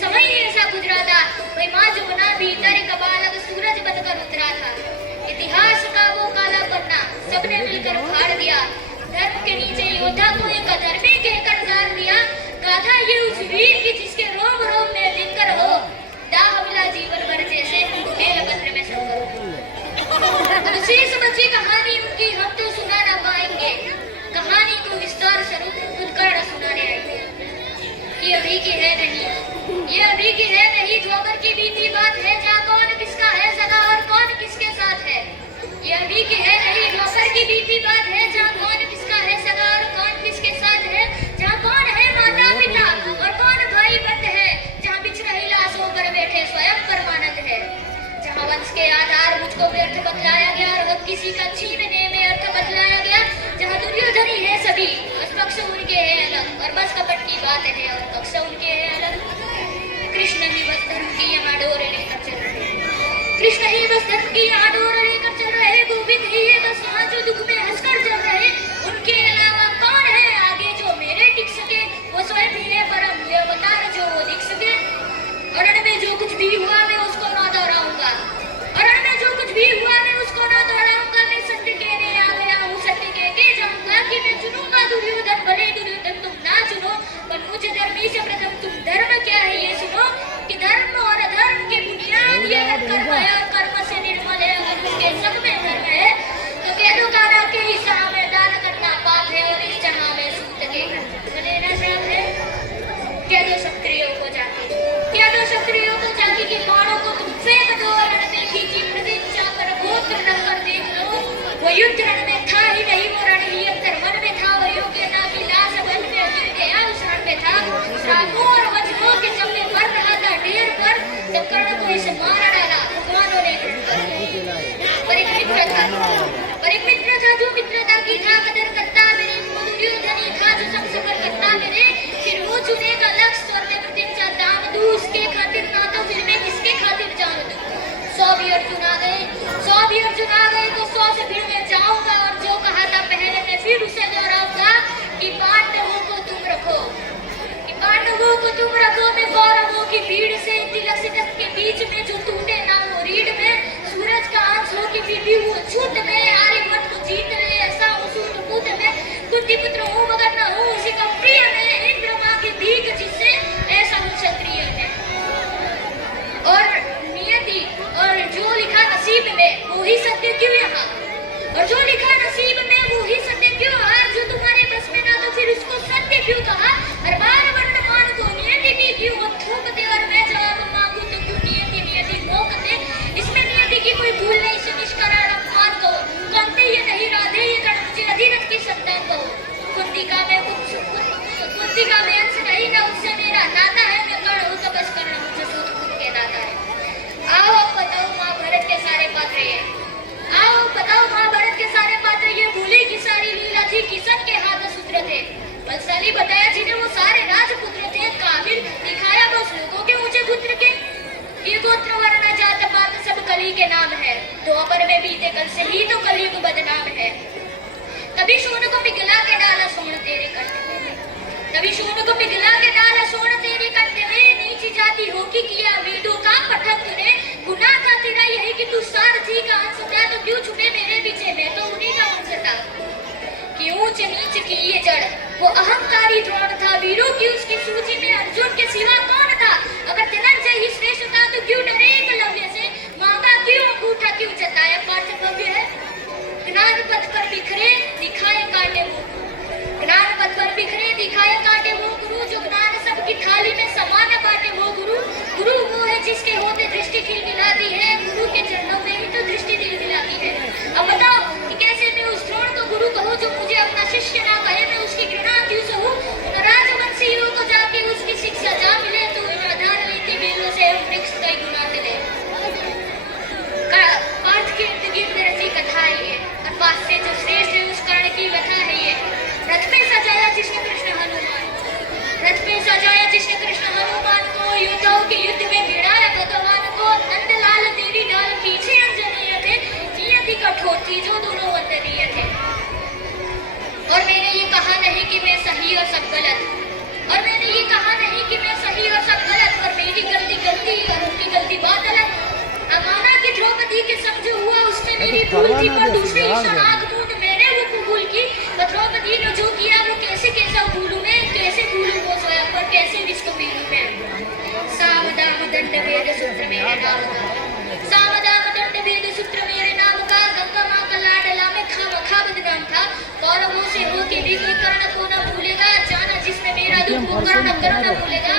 समय ही ऐसा गुजरा था, वही माँ जमुना भीतर एक बालक सूरज बनकर उतरा था। इतिहास का वो काला पन्ना सबने मिलकर फाड़ दिया। धर्म के नीचे योद्धा को एक अधर्मी कहकर गाड़ दिया। गाथा ये उस वीर की जिसके रोम रोम में लिंकर हो, दाह मिला जीवन भर जैसे बेलपत्र में संकर। शेष बची कहानी उनकी हम तो सुना ना पाएंगे, कहानी को विस्तार स्वरूप खुद कर सुनाने आएंगे। ये अभी की है नहीं, ये अभी की है नहीं, द्वापर की बीती बात है, जहाँ कौन किसका है सगा और कौन किसके साथ है। ये अभी की है नहीं, द्वापर की बीती बात है, जहाँ कौन किसका है सगा और कौन किसके साथ है, जहाँ कौन है माता पिता और कौन भाई बंद है, जहाँ बिछ रही लाशों पर बैठे स्वयं परमानंद है, जहाँ वंश के आधार मुझको व्यर्थ बतलाया गया और अब किसी का छीनने में अर्थ बतलाया गया, जहाँ दुर्योधनी है सभी बस पक्ष उनके है अलग और बस कपट की बात है और पक्ष उनके है अलग। कृष्ण ही बस धर्म की यहाँ डोर लेकर चल रहे, कृष्ण ही बस धर्म की यहाँ डोर लेकर चल रहे, गोविंद ही है बस यहाँ जो दुख में हंसकर चल रहे, उनके अलावा कौन है आगे जो मेरे टिक सके, वो स्वयं ही है परम अवतार जो वो दिख सके। अरण में जो कुछ भी हुआ मैं उसको ना दोहराऊंगा, अरण में जो कुछ भी हुआ मैं उसको ना दोहराऊंगा, मैं सत्य कहने आ गया हूँ, सत्य कह के जाऊंगा कि मैं चुनूंगा दुर्योधन, भले दुर्योधन तुम ना चुनो, पर मुझ धर्मी से प्रथम तुम धर्म क्या है ये सुनो, कि धर्म और अधर्म की बुनियाद ये कर्म है और कर्म से निर्मल है, अगर उसके सब में धर्म है तो कह दो गाना के इस जहां में दान करना पाप है और इस जहां में सूत के लेना श्राप है। कह दो क्षत्रियों को जाके, कह दो क्षत्रियों को जाके कि बाणों को तुम फेंक दो, रण देखी थी प्रतिज्ञा कर गोत्र नंबर देख लो, वो युद्ध रण में था ही नहीं, वो रण ही अंतर मन में था, वो योग्यता की लाश बन में गिर गया उस रण में था, श्रापों और वज्रों के चम्मे पर रहा था ढेर पर, जब कर्ण को इसे मार डाला भगवानों ने। पर एक मित्र था, पर एक मित्र था जो मित्रता की था कदर करता मेरे, दुर्योधन था जो सब सफर करता मेरे, फिर वो चुनेगा लक्ष्य और मैं प्रतिज्ञा दान दूं उसके खातिर, ना तो फिर मैं किसके खातिर जान दूं। 100 भी अर्जुन आ गए, 100 भी अर्जुन आ गए तो 100 से फिर मैं जाऊंगा, और जो कहा था पहले मैं फिर उसे दोहराऊंगा कि पांडवों को तुम रखो, कि पांडवों को तुम रखो, मैं कौरवों की भीड़ से तिलक सिकत के बीच में जो टूटे ना वो रीढ़ में, सूरज का अंश हो कि फिर भी वो छूत में, आर्यभट्ट को जीत ले ऐसा हूँ सूत पूत में, कुंती पुत्र हूँ मगर न हूँ उसी का प्रिय में, इंद्र माँ की भीख जिससे ऐसा हूँ क्षत्रिय में। और नियति और जो लिखा नसीब में वो ही सत्य क्यों यहाँ, और जो लिखा नसीब में वो ही सत्य क्यों, हार जो तुम्हारे बस में ना तो फिर उसको सत्य क्यों कहा, हर बार वर्तमान को नियति भी क्यों वो थूक दे, और मैं जवाब मांगू तो क्यों नियति नियति मोक दे, इसमें नियति की कोई भूल नहीं, इसे निष्करण अपमान कहो, कांते ये नहीं राधे ये कर्ण मुझे अधिरथ की संतान कहो, कुंतिका में अंश नहीं ना उससे मेरा नाता है, मैं कर्ण हूँ तो बस कर्ण मुझे सूत खुद के दाता है। आओ बताओ महाभारत के सारे पात्र ये, आओ बताओ महाभारत के सारे पात्र ये, भूले की सारी लीला थी, किसन के हाथ सूत्र थे, बलशाली बताया जिन्हें वो सारे राजपुत्र थे, काबिल दिखाया बस लोगों के ऊंचे पुत्र के, ये गोत्र वर्ण जात पात सब कली के नाम है, द्वापर में बीते कल से ही तो कलयुग बदनाम है। तभी सोन को पिघला के डाला सोन तेरे कंठ में, तभी सोन को पिघला के डाला सोन तेरे कंठ में, नीची जाति हो कि किया वेदों का पठन तूने, गुनाह था तेरा यही कि तू सारथी का अंश था, तो क्यों छुपे मेरे पीछे, मैं तो उन्हीं का अंश था। कि ऊंच नीच की ये जड़ वो अहंकारी द्रोण था, वीरों की उसकी सूची में अर्जुन के सिवा कौन था, अगर धनंजय ही श्रेष्ठ था तो क्यों डरे एकलव्य से, मांगा क्यों अंगूठा क्यों जताया पार्थ भव्य है। ज्ञान पथ पर बिखरे दिखाए कांटे वो, ज्ञान पथ पर बिखरे दिखाए कांटे वो गुरु, जो ज्ञान सबकी थाली में समान बांटे वो गुरु, गुरु वो है जिसके होते दृष्टि खिलखिलाती है, गुरु के चरणों में ही तो दृष्टि दिलदिलाती है। अब बताओ कि कैसे मैं उस द्रोण को गुरु कहूँ जो मुझे अपना शिष्य ना कहे, मैं उसकी घृणा क्यों सहूँ, राजवंशियों को जाके उसकी शिक्षा जा मिले तो इन आधार लेके बेलों से वृक्ष कई गुना चले। पार्थ के इर्द गिर्द रची कथा है ये, और पास से जो श्रेष्ठ है उस कर्ण की व्यथा है ये, रथ पे सजाया जिसने कृष्ण हनुमान, रथ पे सजाया जिसने कृष्ण हनुमान को, योद्धाओं के युद्ध में भिड़ाया भगवान को, नंदलाल तेरी डाल पीछे अंजनीय थे, नियति कठोर थी जो दोनों वंदनीय थे। और मैंने ये कहा नहीं कि मैं सही और सब गलत, और मैंने ये कहा नहीं कि मैं सही और सब गलत, भूल थी पर दूसरे ईश्वर आग बूंद मैंने वो कबूल की। द्रौपदी ने जो किया वो कैसे कैसा भूलूं मैं, कैसे भूलूं वो स्वयं पर कैसे विश्व पीलूं मैं। सामदाम दंड भेद सूत्र मेरे नाम का, सामदाम दंड भेद सूत्र मेरे नाम का। गंगा माँ का लाडला में खामखा बदनाम था। कौरवों से होके भी कोई कर्ण को न भूलेगा, जाना जिसने मेरा दुख वो कर्ण न भूलेगा।